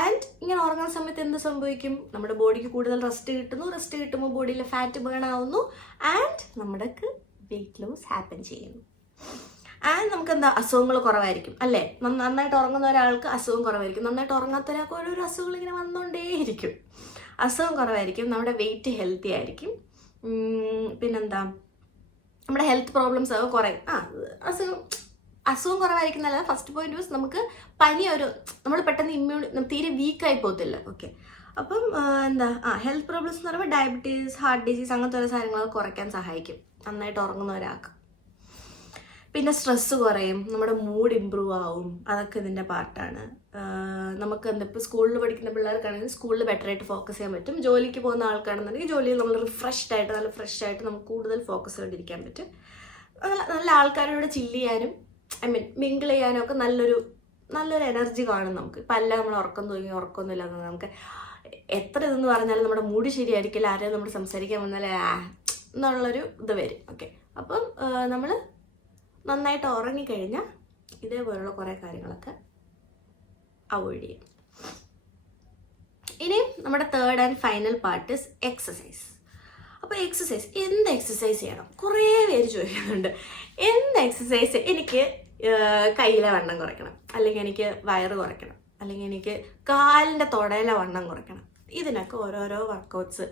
ആൻഡ് ഇങ്ങനെ ഉറങ്ങുന്ന സമയത്ത് എന്ത് സംഭവിക്കും? നമ്മുടെ ബോഡിക്ക് കൂടുതൽ റെസ്റ്റ് കിട്ടുന്നു. റെസ്റ്റ് കിട്ടുമ്പോൾ ബോഡിയിലെ ഫാറ്റ് ബേൺ ആവുന്നു ആൻഡ് നമ്മുടെ വെയിറ്റ് ലോസ് ഹാപ്പൻ ചെയ്യുന്നു. ആൻഡ് നമുക്ക് എന്താ അസുഖങ്ങൾ കുറവായിരിക്കും അല്ലേ? നന്നായിട്ട് ഉറങ്ങുന്ന ഒരാൾക്ക് അസുഖം കുറവായിരിക്കും. നന്നായിട്ട് ഉറങ്ങാത്ത ഒരാൾക്ക് ഓരോരോ അസുഖങ്ങൾ ഇങ്ങനെ വന്നുകൊണ്ടേയിരിക്കും. അസുഖം കുറവായിരിക്കും, നമ്മുടെ വെയിറ്റ് ഹെൽത്തി ആയിരിക്കും. പിന്നെന്താ, നമ്മുടെ ഹെൽത്ത് പ്രോബ്ലംസ് ഒക്കെ കുറയും. അസുഖം കുറവായിരിക്കുന്നല്ല. ഫസ്റ്റ് പോയിന്റ് വാസ് നമുക്ക് നമ്മൾ പെട്ടെന്ന് തീരെ വീക്കായി പോകത്തില്ല. ഓക്കെ, അപ്പം എന്താ ഹെൽത്ത് പ്രോബ്ലംസ് എന്ന് പറയുമ്പോൾ ഡയബറ്റീസ്, ഹാർട്ട് ഡിസീസ് അങ്ങനത്തെ ഓരോ സാധനങ്ങളൊക്കെ കുറയ്ക്കാൻ സഹായിക്കും നന്നായിട്ട് ഉറങ്ങുന്ന ഒരാൾക്ക്. പിന്നെ സ്ട്രെസ്സ് കുറയും, നമ്മുടെ മൂഡ് ഇമ്പ്രൂവ് ആവും. അതൊക്കെ ഇതിൻ്റെ പാർട്ടാണ്. നമുക്ക് എന്താ ഇപ്പോൾ സ്കൂളിൽ പഠിക്കുന്ന പിള്ളേർക്കാണെങ്കിൽ സ്കൂളിൽ ബെറ്റർ ആയിട്ട് ഫോക്കസ് ചെയ്യാൻ പറ്റും. ജോലിക്ക് പോകുന്ന ആൾക്കാണെന്നുണ്ടെങ്കിൽ ജോലിയിൽ നമ്മൾ റിഫ്രഷ്ഡ് ആയിട്ട് നല്ല ഫ്രഷ് ആയിട്ട് നമുക്ക് കൂടുതൽ ഫോക്കസ് ചെയ്തിരിക്കാൻ പറ്റും. നല്ല ആൾക്കാരോട് ചില്ല് ചെയ്യാനും മിങ്കിൾ ചെയ്യാനും ഒക്കെ നല്ലൊരു എനർജി കാണും നമുക്ക്. ഇപ്പം അല്ല നമ്മൾ ഉറക്കം തൂങ്ങി ഉറക്കമൊന്നുമില്ല നമുക്ക് എത്ര ഇതെന്ന് പറഞ്ഞാലും നമ്മുടെ മൂഡ് ശരിയായിരിക്കില്ല. ആരെയും നമ്മൾ സംസാരിക്കാൻ വന്നാലേ എന്നുള്ളൊരു ഇത് വരും. ഓക്കെ, അപ്പം നമ്മൾ നന്നായിട്ട് ഉറങ്ങിക്കഴിഞ്ഞാൽ ഇതേപോലുള്ള കുറേ കാര്യങ്ങളൊക്കെ അവോയ്ഡ് ചെയ്യും. ഇനി നമ്മുടെ third and final part is exercise. അപ്പോൾ എന്ത് എക്സസൈസ് ചെയ്യണം? കുറേ പേര് ചോദിക്കുന്നുണ്ട്. എന്ത് എക്സസൈസ്? എനിക്ക് കയ്യിലെ വണ്ണം കുറയ്ക്കണം, അല്ലെങ്കിൽ എനിക്ക് വയറ് കുറയ്ക്കണം, അല്ലെങ്കിൽ എനിക്ക് കാലിൻ്റെ തുടയിലെ വണ്ണം കുറയ്ക്കണം. ഇതിനൊക്കെ ഓരോരോ വർക്കൗട്ട്സ്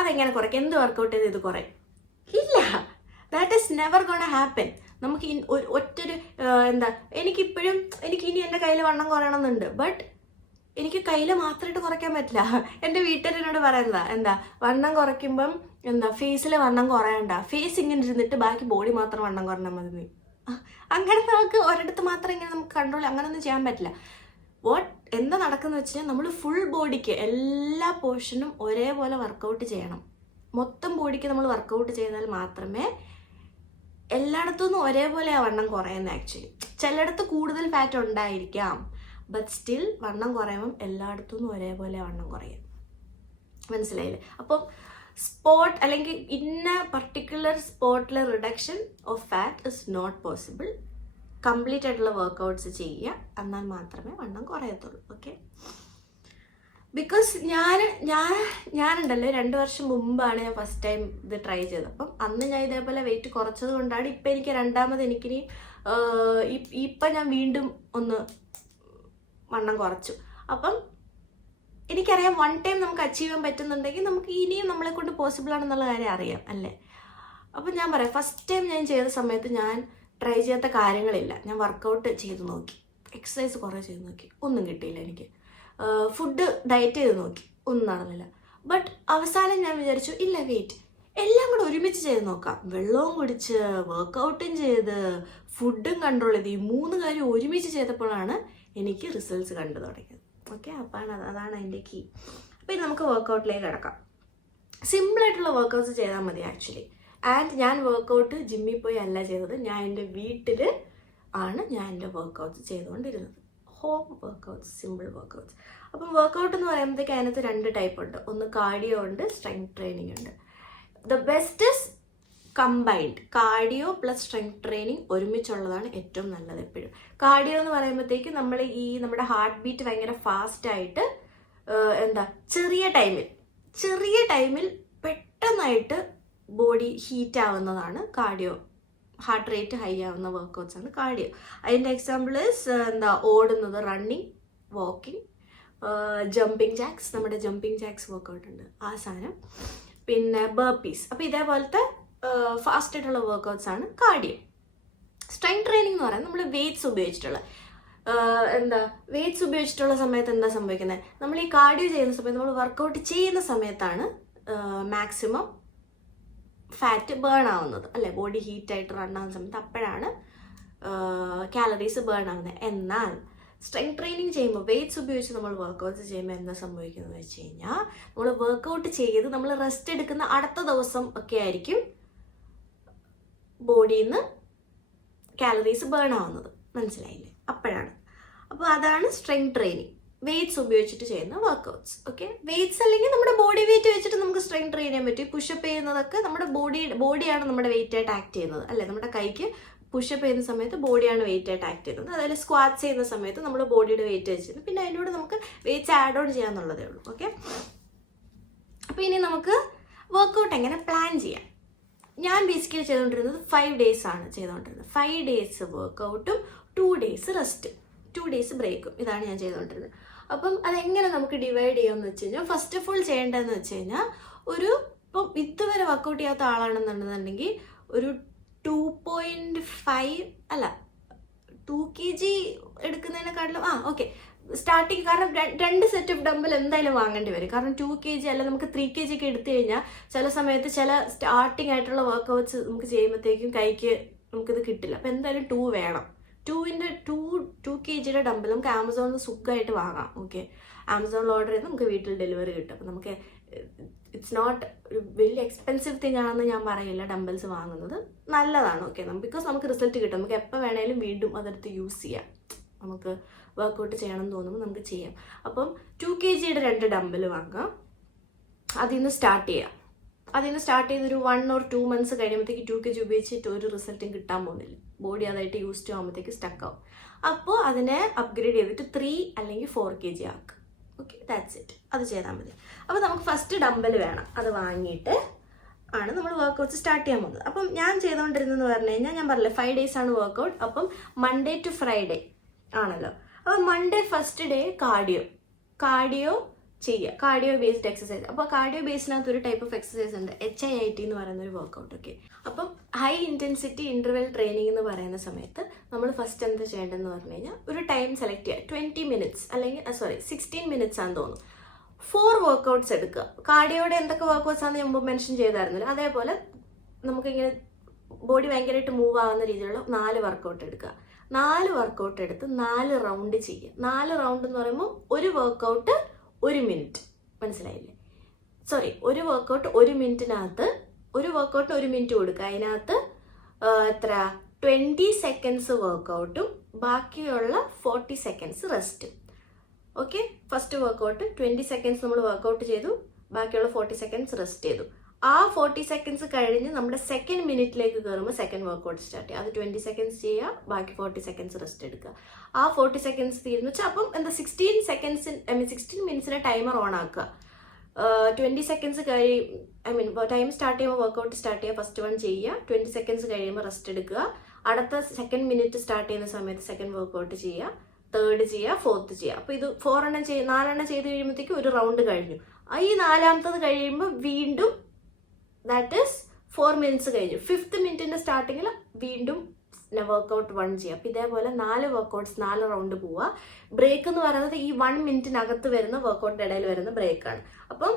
അതെങ്ങനെ കുറയ്ക്കും? എന്ത് വർക്കൗട്ട് ചെയ്ത് ഇത് കുറയും? ഇല്ല, that is never gonna happen. നമുക്ക് ഒറ്റൊരു എനിക്ക് ഇനി എൻ്റെ കയ്യിൽ വണ്ണം കുറയണമെന്നുണ്ട്. ബട്ട് എനിക്ക് കയ്യിൽ മാത്രമായിട്ട് കുറയ്ക്കാൻ പറ്റില്ല. എൻ്റെ വീട്ടുകാരനോട് പറയുന്നതാ വണ്ണം കുറയ്ക്കുമ്പം ഫേസിലെ വണ്ണം കുറയണ്ട, ഫേസ് ഇങ്ങനെ ഇരുന്നിട്ട് ബാക്കി ബോഡി മാത്രം വണ്ണം കുറഞ്ഞാൽ മതി. അങ്ങനെ നമുക്ക് ഒരിടത്ത് മാത്രം ഇങ്ങനെ നമുക്ക് കൺട്രോൾ അങ്ങനെയൊന്നും ചെയ്യാൻ പറ്റില്ല. എന്താ നടക്കുന്നത് വെച്ച് കഴിഞ്ഞാൽ നമ്മൾ ഫുൾ ബോഡിക്ക് എല്ലാ പോർഷനും ഒരേപോലെ വർക്കൗട്ട് ചെയ്യണം. മൊത്തം ബോഡിക്ക് നമ്മൾ വർക്കൗട്ട് ചെയ്താൽ മാത്രമേ എല്ലായിടത്തുനിന്നും ഒരേപോലെ വണ്ണം കുറയുന്ന. ആക്ച്വലി ചിലയിടത്ത് കൂടുതൽ ഫാറ്റ് ഉണ്ടായിരിക്കാം, ബട്ട് സ്റ്റിൽ വണ്ണം കുറയുമ്പം എല്ലായിടത്തുനിന്നും ഒരേപോലെ വണ്ണം കുറയും. മനസ്സിലായില്ലേ? അപ്പം സ്പോട്ട് അല്ലെങ്കിൽ ഇന്ന പർട്ടിക്കുലർ സ്പോട്ടിലെ reduction of fat is not possible. Complete ആയിട്ടുള്ള വർക്കൗട്ട്സ് ചെയ്യുക, എന്നാൽ മാത്രമേ വണ്ണം കുറയത്തുള്ളൂ. ഓക്കെ, ബിക്കോസ് ഞാനുണ്ടല്ലോ 2 വർഷം മുമ്പാണ് ഞാൻ ഫസ്റ്റ് ടൈം ഇത് ട്രൈ ചെയ്തത്. അപ്പം അന്ന് ഞാൻ ഇതേപോലെ വെയിറ്റ് കുറച്ചത് കൊണ്ടാണ് ഇപ്പം എനിക്ക് രണ്ടാമത് എനിക്കിനി ഇപ്പം ഞാൻ വീണ്ടും ഒന്ന് വണ്ണം കുറച്ചു. അപ്പം എനിക്കറിയാം 1 ടൈം നമുക്ക് അച്ചീവ് ചെയ്യാൻ പറ്റുന്നുണ്ടെങ്കിൽ നമുക്ക് ഇനിയും നമ്മളെ കൊണ്ട് പോസിബിൾ ആണെന്നുള്ള കാര്യം അറിയാം അല്ലേ? അപ്പം ഞാൻ പറയാം, ഫസ്റ്റ് ടൈം ഞാൻ ചെയ്ത സമയത്ത് ഞാൻ ട്രൈ ചെയ്യാത്ത കാര്യങ്ങളില്ല. ഞാൻ വർക്കൗട്ട് ചെയ്ത് നോക്കി, എക്സസൈസ് കുറേ ചെയ്ത് നോക്കി, ഒന്നും കിട്ടിയില്ല എനിക്ക്. ഫുഡ് ഡയറ്റ് ചെയ്ത് നോക്കി, ഒന്നും നടന്നില്ല. ബട്ട് അവസാനം ഞാൻ വിചാരിച്ചു ഇല്ല വെയിറ്റ് എല്ലാം കൂടെ ഒരുമിച്ച് ചെയ്ത് നോക്കാം. വെള്ളവും കുടിച്ച് വർക്കൗട്ടും ചെയ്ത് ഫുഡും കൺട്രോൾ ചെയ്ത് ഈ 3 കാര്യം ഒരുമിച്ച് ചെയ്തപ്പോഴാണ് എനിക്ക് റിസൾട്ട്സ് കണ്ടു തുടങ്ങിയത്. ഓക്കെ, അപ്പോൾ അതാണ് അതിൻ്റെ കീ. അപ്പോൾ ഇനി നമുക്ക് വർക്കൗട്ടിലേക്ക് കിടക്കാം. സിമ്പിളായിട്ടുള്ള വർക്കൗട്ട്സ് ചെയ്താൽ മതി ആക്ച്വലി. ആൻഡ് ഞാൻ വർക്കൗട്ട് ജിമ്മിൽ പോയി അല്ല ചെയ്തത്, ഞാൻ എൻ്റെ വീട്ടിൽ ആണ് ഞാൻ എൻ്റെ വർക്കൗട്ട്സ് ചെയ്തുകൊണ്ടിരുന്നത്. Home workouts, simple workouts. അപ്പം വർക്കൗട്ട് എന്ന് പറയുമ്പോഴത്തേക്ക് അതിനകത്ത് 2 ടൈപ്പ് ഉണ്ട്. ഒന്ന് കാർഡിയോ ഉണ്ട്, സ്ട്രെങ്ത് ട്രെയിനിങ് ഉണ്ട്. The best is combined. Cardio plus strength training ഒരുമിച്ചുള്ളതാണ് ഏറ്റവും നല്ലത് എപ്പോഴും. കാർഡിയോ എന്ന് പറയുമ്പോഴത്തേക്ക് നമ്മുടെ ഹാർട്ട് ബീറ്റ് ഭയങ്കര ഫാസ്റ്റായിട്ട് ചെറിയ ടൈമിൽ പെട്ടെന്നായിട്ട് ബോഡി ഹീറ്റ് ആവുന്നതാണ് കാർഡിയോ. ഹാർട്ട് റേറ്റ് ഹൈ ആവുന്ന വർക്കൗട്ട്സ് ആണ് കാർഡിയോ. അതിൻ്റെ എക്സാമ്പിൾ ഓടുന്നത്, റണ്ണിങ്, വാക്കിംഗ്, ജമ്പിങ് ജാക്സ്. നമ്മുടെ ജമ്പിങ് ജാക്സ് വർക്കൗട്ട് ഉണ്ട്, ആ സാധനം. പിന്നെ ബർപ്പീസ്. അപ്പോൾ ഇതേപോലത്തെ ഫാസ്റ്റ് ആയിട്ടുള്ള വർക്കൗട്ട്സ് ആണ് കാർഡിയോ. സ്ട്രെങ്ത് ട്രെയിനിങ് എന്ന് പറയുന്നത് നമ്മൾ വെയ്റ്റ്സ് ഉപയോഗിച്ചിട്ടുള്ള സമയത്ത് എന്താ സംഭവിക്കുന്നത്? നമ്മൾ ഈ കാർഡിയോ ചെയ്യുന്ന സമയത്ത്, നമ്മൾ വർക്കൗട്ട് ചെയ്യുന്ന സമയത്താണ് മാക്സിമം ഫാറ്റ് ബേൺ ആവുന്നത് അല്ലേ? ബോഡി ഹീറ്റായിട്ട് റൺ ആവുന്ന സമയത്ത് അപ്പോഴാണ് കാലറീസ് ബേൺ ആവുന്നത്. എന്നാൽ സ്ട്രെങ്ത് ട്രെയിനിങ് ചെയ്യുമ്പോൾ വെയ്റ്റ്സ് ഉപയോഗിച്ച് നമ്മൾ വർക്കൗട്ട്സ് ചെയ്യുമ്പോൾ എന്താ സംഭവിക്കുന്നത് വെച്ച് കഴിഞ്ഞാൽ നമ്മൾ വർക്കൗട്ട് ചെയ്ത് നമ്മൾ റെസ്റ്റ് എടുക്കുന്ന അടുത്ത ദിവസം ഒക്കെ ആയിരിക്കും ബോഡിയിൽ നിന്ന് കാലറീസ് ബേൺ ആവുന്നത്. മനസ്സിലായില്ലേ? അപ്പോഴാണ്. അപ്പോൾ അതാണ് സ്ട്രെങ്ത് ട്രെയിനിങ്, വെയ്റ്റ്സ് ഉപയോഗിച്ചിട്ട് ചെയ്യുന്ന വർക്കൗട്ട്സ്. ഓക്കെ, വെയ്റ്റ്സ് അല്ലെങ്കിൽ നമ്മുടെ ബോഡി വെയിറ്റ് വെച്ചിട്ട് നമുക്ക് സ്ട്രെങ്ത് ട്രെയിൻ ചെയ്യാൻ പറ്റും. പുഷപ്പ് ചെയ്യുന്നതൊക്കെ നമ്മുടെ ബോഡിയാണ് നമ്മുടെ വെയിറ്റ് ആയിട്ട് ആക്ട് ചെയ്യുന്നത് അല്ലേ? നമ്മുടെ കൈക്ക് പുഷപ്പ് ചെയ്യുന്ന സമയത്ത് ബോഡിയാണ് വെയിറ്റ് ആയിട്ട് ആക്ട് ചെയ്യുന്നത്. അതായത് സ്ക്വാറ്റ്സ് ചെയ്യുന്ന സമയത്ത് നമ്മുടെ ബോഡിയുടെ വെയിറ്റ് വെച്ചിട്ട് പിന്നെ അതിലൂടെ നമുക്ക് വെയിറ്റ്സ് ആഡ് ഓൺ ചെയ്യാന്നുള്ളതേ ഉള്ളൂ. ഓക്കെ, അപ്പോൾ ഇനി നമുക്ക് വർക്കൗട്ട് എങ്ങനെ പ്ലാൻ ചെയ്യാം. ഞാൻ ബേസിക്കലി ചെയ്തുകൊണ്ടിരുന്നത് 5 days ആണ് ചെയ്തുകൊണ്ടിരുന്നത്. 5 days വർക്കൗട്ടും 2 days റെസ്റ്റും 2 days ബ്രേക്കും, ഇതാണ് ഞാൻ ചെയ്തുകൊണ്ടിരുന്നത്. അപ്പം അതെങ്ങനെ നമുക്ക് ഡിവൈഡ് ചെയ്യാമെന്ന് വെച്ച് കഴിഞ്ഞാൽ, ഫസ്റ്റ് ഓഫ് ഓൾ ചെയ്യേണ്ടതെന്ന് വെച്ച് കഴിഞ്ഞാൽ ഇപ്പം ഇതുവരെ വർക്കൗട്ട് ചെയ്യാത്ത ആളാണെന്നുണ്ടെന്നുണ്ടെങ്കിൽ ഒരു 2.5 അല്ല 2 kg എടുക്കുന്നതിനെക്കാട്ടിലും ഓക്കെ സ്റ്റാർട്ടിങ്, കാരണം 2 സെറ്റ് ഓഫ് ഡംബൽ എന്തായാലും വാങ്ങേണ്ടി വരും. കാരണം 2 kg അല്ല നമുക്ക് 3 kg ഒക്കെ എടുത്തു കഴിഞ്ഞാൽ ചില സമയത്ത് ചില സ്റ്റാർട്ടിങ് ആയിട്ടുള്ള വർക്കൗട്ട്സ് നമുക്ക് ചെയ്യുമ്പോഴത്തേക്കും കൈക്ക് നമുക്കിത് കിട്ടില്ല. അപ്പം എന്തായാലും 2 വേണം. 2 kg ഡംബൽ നമുക്ക് ആമസോണിൽ നിന്ന് സുഖമായിട്ട് വാങ്ങാം. ഓക്കെ, ആമസോണിൽ ഓർഡർ ചെയ്ത് നമുക്ക് വീട്ടിൽ ഡെലിവറി കിട്ടും. അപ്പം നമുക്ക് ഇറ്റ്സ് നോട്ട് ഒരു വലിയ എക്സ്പെൻസീവ് തിങ് ആണെന്ന് ഞാൻ പറയില്ല. ഡംബൽസ് വാങ്ങുന്നത് നല്ലതാണ്. ഓക്കെ, ബിക്കോസ് നമുക്ക് റിസൾട്ട് കിട്ടും. നമുക്ക് എപ്പോൾ വേണേലും വീണ്ടും അതെടുത്ത് യൂസ് ചെയ്യാം. നമുക്ക് വർക്കൗട്ട് ചെയ്യണം എന്ന് തോന്നുമ്പോൾ നമുക്ക് ചെയ്യാം. അപ്പം 2 kg 2 ഡംബൽ വാങ്ങാം. അതിൽ നിന്ന് സ്റ്റാർട്ട് ചെയ്യാം. ഒരു 1 or 2 months കഴിയുമ്പോഴത്തേക്ക് 2 kg ഉപയോഗിച്ചിട്ട് ഒരു റിസൾട്ടും കിട്ടാൻ പോകുന്നില്ല. ബോഡി അതായിട്ട് യൂസ്ഡ് ആകുമ്പോഴത്തേക്ക് സ്റ്റക്ക് ആവും. അപ്പോൾ അതിനെ അപ്ഗ്രേഡ് ചെയ്തിട്ട് 3 അല്ലെങ്കിൽ 4 kg ആക്കുക. Okay, that's it. അത് ചെയ്താൽ മതി. അപ്പോൾ നമുക്ക് ഫസ്റ്റ് ഡംബൽ വേണം. അത് വാങ്ങിയിട്ട് ആണ് നമ്മൾ വർക്കൗട്ട്സ് സ്റ്റാർട്ട് ചെയ്യാൻ പോകുന്നത്. അപ്പം ഞാൻ ചെയ്തുകൊണ്ടിരുന്നതെന്ന് പറഞ്ഞു കഴിഞ്ഞാൽ, ഞാൻ പറഞ്ഞില്ലേ 5 days ആണ് വർക്കൗട്ട്. അപ്പം Monday to Friday ആണല്ലോ. അപ്പോൾ മൺഡേ ഫസ്റ്റ് ഡേ കാർഡിയോ ചെയ്യുക, കാർഡിയോ ബേസ്ഡ് എക്സസൈസ്. അപ്പോൾ കാർഡിയോ ബേസിനകത്ത് ഒരു ടൈപ്പ് ഓഫ് എക്സസൈസ് ഉണ്ട്, HIIT എന്ന് പറയുന്ന ഒരു വർക്കൗട്ട്. ഓക്കെ, അപ്പം ഹൈ ഇൻറ്റൻസിറ്റി ഇൻ്റർവെൽ ട്രെയിനിങ് എന്ന് പറയുന്ന സമയത്ത് നമ്മൾ ഫസ്റ്റ് എന്താ ചെയ്യേണ്ടതെന്ന് പറഞ്ഞു കഴിഞ്ഞാൽ ഒരു ടൈം സെലക്ട് ചെയ്യുക. 20 minutes അല്ലെങ്കിൽ 16 minutes ആണെന്ന് തോന്നുന്നു. 4 വർക്കൗട്ട്സ് എടുക്കുക. കാർഡിയോയുടെ എന്തൊക്കെ വർക്കൗട്ട്സ് ആണെന്ന് മുമ്പ് മെൻഷൻ ചെയ്തായിരുന്നല്ലോ, അതേപോലെ നമുക്കിങ്ങനെ ബോഡി ഭയങ്കരമായിട്ട് മൂവ് ആവുന്ന രീതിയിലുള്ള 4 വർക്കൗട്ട് എടുക്കുക. 4 വർക്കൗട്ട് എടുത്ത് 4 റൗണ്ട് ചെയ്യുക. 4 റൗണ്ട് എന്ന് പറയുമ്പോൾ ഒരു വർക്കൗട്ട് 1 minute. മനസ്സിലായില്ലേ? ഒരു വർക്കൗട്ട് 1 minute-നകത്ത് ഒരു വർക്കൗട്ടിന് 1 minute കൊടുക്കുക. അതിനകത്ത് 20 seconds വർക്കൗട്ടും ബാക്കിയുള്ള 40 seconds റെസ്റ്റും. ഓക്കെ, ഫസ്റ്റ് വർക്കൗട്ട് 20 seconds നമ്മൾ വർക്കൗട്ട് ചെയ്തു, ബാക്കിയുള്ള 40 seconds റെസ്റ്റ് ചെയ്തു. ആ 40 seconds കഴിഞ്ഞ് നമ്മുടെ സെക്കൻഡ് മിനിറ്റിലേക്ക് കയറുമ്പോൾ സെക്കൻഡ് വർക്കൗട്ട് സ്റ്റാർട്ട് ചെയ്യുക. അത് 20 seconds ചെയ്യുക, ബാക്കി 40 seconds റെസ്റ്റ് എടുക്കുക. ആ 40 seconds തീരുന്നു വെച്ചാൽ അപ്പം എന്താ 16 minutes ടൈമർ ഓൺ ആക്കുക. 20 seconds ടൈം സ്റ്റാർട്ട് ചെയ്യുമ്പോൾ വർക്കൗട്ട് സ്റ്റാർട്ട് ചെയ്യുക. ഫസ്റ്റ് 1 ചെയ്യുക, 20 seconds കഴിയുമ്പോൾ റെസ്റ്റ് എടുക്കുക. അടുത്ത സെക്കൻഡ് മിനിറ്റ് സ്റ്റാർട്ട് ചെയ്യുന്ന സമയത്ത് സെക്കൻഡ് വർക്കൗട്ട് ചെയ്യുക, തേർഡ് ചെയ്യുക, ഫോർത്ത് ചെയ്യുക. അപ്പോൾ ഇത് 4 ചെയ്ത് കഴിയുമ്പോഴത്തേക്കും ഒരു റൗണ്ട് കഴിഞ്ഞു. ഈ 4ാമത്തത് കഴിയുമ്പോൾ വീണ്ടും ദാറ്റ് ഈസ് 4 minutes കഴിഞ്ഞു. 5th minute സ്റ്റാർട്ടിങ്ങിൽ വീണ്ടും വർക്കൗട്ട് 1 ചെയ്യുക. അപ്പം ഇതേപോലെ 4 വർക്കൗട്ട്സ് 4 റൗണ്ട് പോവുക. ബ്രേക്ക് എന്ന് പറയുന്നത് ഈ 1 minute-നകത്ത് വരുന്ന വർക്കൗട്ടിൻ്റെ ഇടയിൽ വരുന്ന ബ്രേക്കാണ്. അപ്പം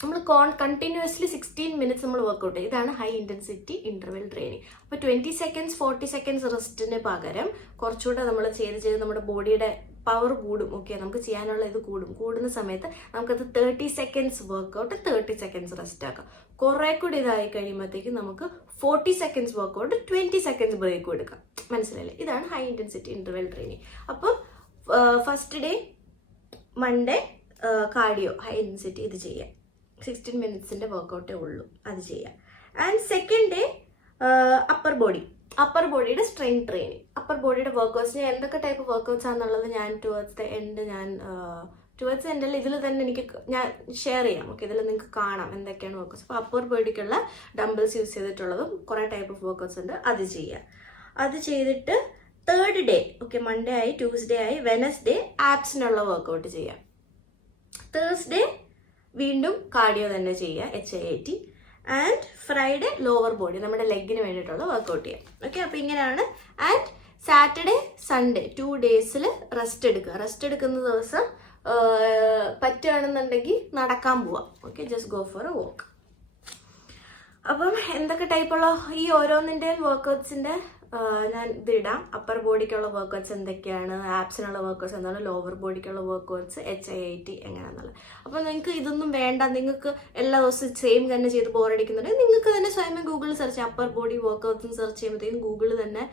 നമ്മൾ കണ്ടിന്യൂസ്ലി 16 minutes നമ്മൾ വർക്കൗട്ട് ചെയ്യും. ഇതാണ് ഹൈ ഇൻറ്റൻസിറ്റി ഇൻ്റർവെൽ ട്രെയിനിങ്. അപ്പോൾ 20 seconds 40 seconds റെസ്റ്റിന് പകരം കുറച്ചുകൂടെ നമ്മൾ ചെയ്ത് നമ്മുടെ ബോഡിയുടെ പവർ കൂടും. ഓക്കെ, നമുക്ക് ചെയ്യാനുള്ള ഇത് കൂടുന്ന സമയത്ത് നമുക്കത് 30 seconds വർക്കൗട്ട് 30 seconds റെസ്റ്റ് ആക്കാം. കുറെ കൂടി ഇതായി കഴിയുമ്പോഴത്തേക്കും നമുക്ക് 40 seconds വർക്കൗട്ട് 20 seconds ബ്രേക്കും എടുക്കാം. മനസ്സിലായില്ലേ? ഇതാണ് ഹൈ ഇൻറ്റൻസിറ്റി ഇൻ്റർവെൽ ട്രെയിനിങ്. അപ്പം first day Monday cardio high intensity ഇത് ചെയ്യാം. 16 minutes വർക്കൗട്ടേ ഉള്ളൂ, അത് ചെയ്യാം. ആൻഡ് സെക്കൻഡ് ഡേ അപ്പർ ബോഡിയുടെ സ്ട്രെങ്ത് ട്രെയിനിങ്. അപ്പർ ബോഡിയുടെ വർക്കൗട്ട്സ് ഞാൻ എന്തൊക്കെ ടൈപ്പ് വർക്കൗട്ട്സ് ആണെന്നുള്ളത് ഞാൻ ടുവേർഡ്സ് ദ എൻഡിൽ ഇതിൽ തന്നെ ഞാൻ ഷെയർ ചെയ്യാം. ഓക്കെ, ഇതിൽ നിങ്ങൾക്ക് കാണാം എന്തൊക്കെയാണ് വർക്കൗട്ട്സ്. അപ്പോൾ അപ്പർ ബോഡിക്കുള്ള ഡംബിൾസ് യൂസ് ചെയ്തിട്ടുള്ളതും കുറേ ടൈപ്പ് ഓഫ് വർക്കൗട്ട്സ് ഉണ്ട്, അത് ചെയ്യുക. അത് ചെയ്തിട്ട് തേർഡ് ഡേ, ഓക്കെ, മൺഡേ ആയി, ട്യൂസ്ഡേ ആയി, വെനസ്ഡേ ആപ്സിനുള്ള വർക്കൗട്ട് ചെയ്യാം. തേഴ്സ്ഡേ വീണ്ടും കാർഡിയോ തന്നെ ചെയ്യുക, HIIT. And Friday lower body നമ്മുടെ ലെഗിന് വേണ്ടിയിട്ടുള്ള വർക്കൗട്ട് ചെയ്യാം. ഓക്കെ, അപ്പോൾ ഇങ്ങനെയാണ്. And Saturday Sunday 2 days rest എടുക്കുക. റെസ്റ്റ് എടുക്കുന്ന ദിവസം പറ്റുകയാണെന്നുണ്ടെങ്കിൽ നടക്കാൻ പോവാം. Okay, just go for a walk. അപ്പം എന്തൊക്കെ ടൈപ്പുള്ള ഈ ഓരോന്നിൻ്റെയും വർക്കൗട്ട്സിൻ്റെ ഞാൻ ഇതിടാം. അപ്പർ ബോഡിക്കുള്ള വർക്കൗട്ട്സ് എന്തൊക്കെയാണ്, ആപ്സിനുള്ള വർക്കൗട്ട്സ് എന്താണ്, ലോവർ ബോഡിക്കുള്ള വർക്കൗട്ട്സ് HIIT എങ്ങനെയാണെന്നുള്ളത്. അപ്പോൾ നിങ്ങൾക്ക് ഇതൊന്നും വേണ്ട, നിങ്ങൾക്ക് എല്ലാ ദിവസവും സെയിം തന്നെ ചെയ്ത് ബോറടിക്കുന്നുണ്ടെങ്കിൽ നിങ്ങൾക്ക് തന്നെ സ്വയം ഗൂഗിളിൽ സെർച്ച് ചെയ്യാം. അപ്പർ ബോഡി വർക്കൗട്ട്സ് സെർച്ച് ചെയ്യുമ്പോഴത്തേക്കും ഗൂഗിളിൽ തന്നെ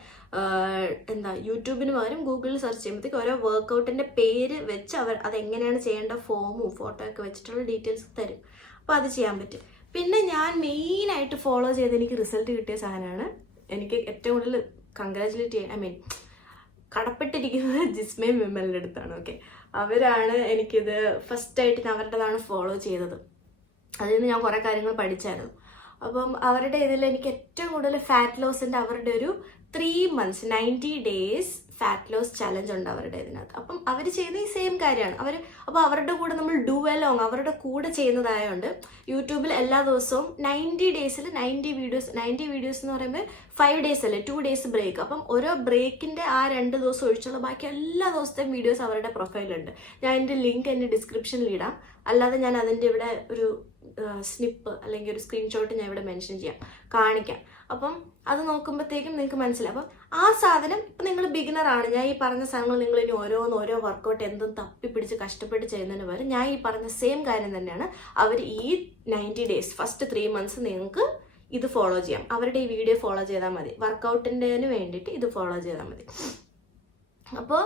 യൂട്യൂബിന് പകരം ഗൂഗിളിൽ സെർച്ച് ചെയ്യുമ്പോഴത്തേക്കും ഓരോ വർക്കൗട്ടിൻ്റെ പേര് വെച്ച് അതെങ്ങനെയാണ് ചെയ്യേണ്ട ഫോമും ഫോട്ടോ ഒക്കെ വെച്ചിട്ടുള്ള ഡീറ്റെയിൽസ് തരും. അപ്പോൾ അത് ചെയ്യാൻ പറ്റും. പിന്നെ ഞാൻ മെയിനായിട്ട് ഫോളോ ചെയ്ത് എനിക്ക് റിസൾട്ട് കിട്ടിയ സാധനമാണ്, എനിക്ക് ഏറ്റവും കൂടുതൽ കൺഗ്രാജുലേറ്റ് ചെയ്യാൻ കടപ്പെട്ടിരിക്കുന്നത് ജിസ്മയും വിമലിൻ്റെ അടുത്താണ്. ഓക്കെ, അവരാണ് എനിക്കിത് ഫസ്റ്റായിട്ട് ഞാൻ അവരുടേതാണ് ഫോളോ ചെയ്തത്. അതിൽ നിന്ന് ഞാൻ കുറേ കാര്യങ്ങൾ പഠിച്ചായിരുന്നു. അപ്പം അവരുടെ ഇതിൽ എനിക്ക് ഏറ്റവും കൂടുതൽ ഫാറ്റ് ലോസിൻ്റെ അവരുടെ ഒരു 3 months 90 days fat loss challenge ഉണ്ട് അവരുടെ ഇതിനകത്ത്. അപ്പം അവർ ചെയ്യുന്ന ഈ സെയിം കാര്യമാണ്. അപ്പോൾ അവരുടെ കൂടെ നമ്മൾ ഡു അലോങ് അവരുടെ കൂടെ ചെയ്യുന്നതായതുകൊണ്ട് യൂട്യൂബിൽ എല്ലാ ദിവസവും 90 days 90 വീഡിയോസ് എന്ന് പറയുമ്പോൾ 5 days അല്ലേ, 2 days ബ്രേക്ക്. അപ്പം ഓരോ ബ്രേക്കിൻ്റെ ആ 2 ദിവസം ഒഴിച്ചുള്ള ബാക്കി എല്ലാ ദിവസത്തെയും വീഡിയോസ് അവരുടെ പ്രൊഫൈലുണ്ട്. ഞാൻ എൻ്റെ ലിങ്ക് എൻ്റെ ഡിസ്ക്രിപ്ഷനിൽ ഇടാം. അല്ലാതെ ഞാൻ അതിൻ്റെ ഇവിടെ ഒരു സ്നിപ്പ് അല്ലെങ്കിൽ ഒരു സ്ക്രീൻഷോട്ട് ഞാൻ ഇവിടെ മെൻഷൻ കാണിക്കാം. അപ്പം അത് നോക്കുമ്പോഴത്തേക്കും നിങ്ങൾക്ക് മനസ്സിലാവും. അപ്പം ആ സാധനം ഇപ്പം നിങ്ങൾ ബിഗിനറാണ്, ഞാൻ ഈ പറഞ്ഞ സാധനങ്ങൾ നിങ്ങൾ ഇനി ഓരോ വർക്കൗട്ട് എന്തും തപ്പിപ്പിടിച്ച് കഷ്ടപ്പെട്ട് ചെയ്യുന്നതിന് പകരം ഞാൻ ഈ പറഞ്ഞ സെയിം കാര്യം തന്നെയാണ് അവർ ഈ 90 days ഫസ്റ്റ് 3 months നിങ്ങൾക്ക് ഇത് ഫോളോ ചെയ്യാം. അവരുടെ ഈ വീഡിയോ ഫോളോ ചെയ്താൽ മതി, വർക്കൗട്ടിൻ്റെ വേണ്ടിയിട്ട് ഇത് ഫോളോ ചെയ്താൽ മതി. അപ്പോൾ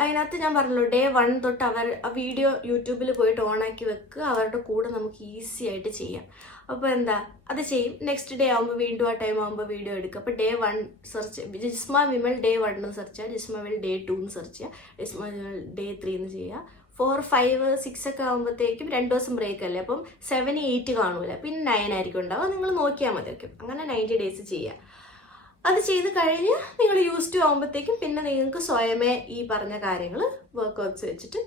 അതിനകത്ത് ഞാൻ പറഞ്ഞല്ലോ Day 1 തൊട്ട് അവർ ആ വീഡിയോ യൂട്യൂബിൽ പോയിട്ട് ഓണാക്കി വെക്കുക, അവരുടെ കൂടെ നമുക്ക് ഈസി ആയിട്ട് ചെയ്യാം. അപ്പോൾ എന്താ അത് ചെയ്യും. നെക്സ്റ്റ് ഡേ ആകുമ്പോൾ വീണ്ടും ആ ടൈം ആകുമ്പോൾ വീഡിയോ എടുക്കുക. അപ്പോൾ Day 1 search Jisma Vimal Day 1 എന്ന് സെർച്ച് ചെയ്യുക, ജിസ്മ വിമൽ Day 2 എന്ന് സെർച്ച് ചെയ്യുക, ജിസ്മ വിമൽ Day 3 എന്ന് ചെയ്യുക. 4, 5, 6 ഒക്കെ ആകുമ്പോഴത്തേക്കും 2 ദിവസം ബ്രേക്ക് അല്ലേ, അപ്പം 7, 8 കാണൂല, പിന്നെ 9 ആയിരിക്കും ഉണ്ടാവുക. നിങ്ങൾ നോക്കിയാൽ മതി. ഓക്കെ, അങ്ങനെ 90 days ചെയ്യുക. അത് ചെയ്ത് കഴിഞ്ഞ് നിങ്ങൾ യൂസ് ടു ആകുമ്പോഴത്തേക്കും പിന്നെ നിങ്ങൾക്ക് സ്വയമേ ഈ പറഞ്ഞ കാര്യങ്ങൾ വർക്കൗട്ട്സ് വെച്ചിട്ട്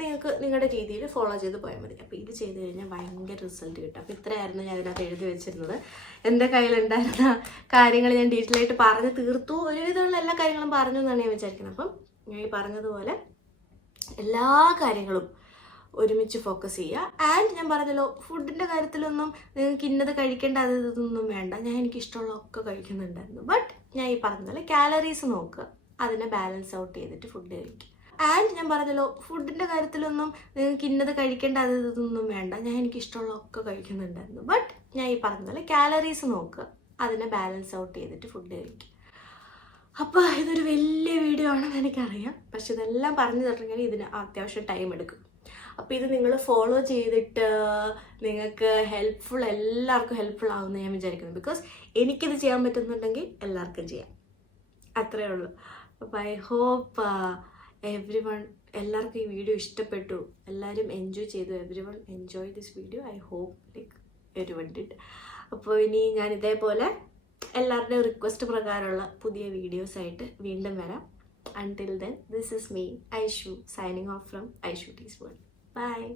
നിങ്ങൾക്ക് നിങ്ങളുടെ രീതിയിൽ ഫോളോ ചെയ്ത് പോയാൽ മതി. അപ്പോൾ ഇത് ചെയ്ത് കഴിഞ്ഞാൽ ഭയങ്കര റിസൾട്ട് കിട്ടും. അപ്പോൾ ഇത്രയായിരുന്നു ഞാൻ ഇതിനകത്ത് എഴുതി വെച്ചിരുന്നത്. എൻ്റെ കയ്യിലുണ്ടായിരുന്ന കാര്യങ്ങൾ ഞാൻ ഡീറ്റെയിൽ ആയിട്ട് പറഞ്ഞ് തീർത്തു. ഒരുവിധമുള്ള എല്ലാ കാര്യങ്ങളും പറഞ്ഞു എന്നാണ് ഞാൻ വിചാരിക്കുന്നത്. അപ്പം ഞാൻ ഈ പറഞ്ഞതുപോലെ എല്ലാ കാര്യങ്ങളും ഒരുമിച്ച് ഫോക്കസ് ചെയ്യുക. ആൻഡ് ഞാൻ പറഞ്ഞല്ലോ, ഫുഡിൻ്റെ കാര്യത്തിലൊന്നും നിങ്ങൾക്ക് ഇന്നത് കഴിക്കേണ്ട അതൊന്നും വേണ്ട. ഞാൻ എനിക്ക് ഇഷ്ടമുള്ളതൊക്കെ കഴിക്കുന്നുണ്ടായിരുന്നു. ബട്ട് ഞാൻ ഈ പറഞ്ഞ കാലറീസ് നോക്കുക, അതിനെ ബാലൻസ് ഔട്ട് ചെയ്തിട്ട് ഫുഡ് കഴിക്കുക. ആൻഡ് ഞാൻ പറഞ്ഞല്ലോ, ഫുഡിൻ്റെ കാര്യത്തിലൊന്നും നിങ്ങൾക്ക് ഇന്നത് കഴിക്കേണ്ട അതൊന്നും വേണ്ട. ഞാൻ എനിക്ക് ഇഷ്ടമുള്ളതൊക്കെ കഴിക്കുന്നുണ്ടായിരുന്നു. ബട്ട് ഞാൻ ഈ പറഞ്ഞ കാലറീസ് നോക്കുക, അതിനെ ബാലൻസ് ഔട്ട് ചെയ്തിട്ട് ഫുഡ് കഴിക്കുക. അപ്പോൾ ഇതൊരു വലിയ വീഡിയോ ആണെന്ന് എനിക്കറിയാം, പക്ഷെ ഇതെല്ലാം പറഞ്ഞു തരണമെങ്കിൽ ഇതിന് അത്യാവശ്യം ടൈം എടുക്കും. അപ്പോൾ ഇത് നിങ്ങൾ ഫോളോ ചെയ്തിട്ട് നിങ്ങൾക്ക് എല്ലാവർക്കും ഹെൽപ്ഫുൾ ആവുമെന്ന് ഞാൻ വിചാരിക്കുന്നു. ബിക്കോസ് എനിക്കിത് ചെയ്യാൻ പറ്റുന്നുണ്ടെങ്കിൽ എല്ലാവർക്കും ചെയ്യാം, അത്രയേ ഉള്ളൂ. അപ്പോൾ ഐ ഹോപ്പ് എല്ലാവർക്കും ഈ വീഡിയോ ഇഷ്ടപ്പെട്ടു, എല്ലാവരും എൻജോയ് ചെയ്തു. Enjoy this video. I hope everyone did. അപ്പോൾ ഇനി ഞാൻ ഇതേപോലെ എല്ലാവരുടെയും റിക്വസ്റ്റ് പ്രകാരമുള്ള പുതിയ വീഡിയോസായിട്ട് വീണ്ടും വരാം. Until then, this is me, Aishu, signing off from Aishu Tea's World. Bye.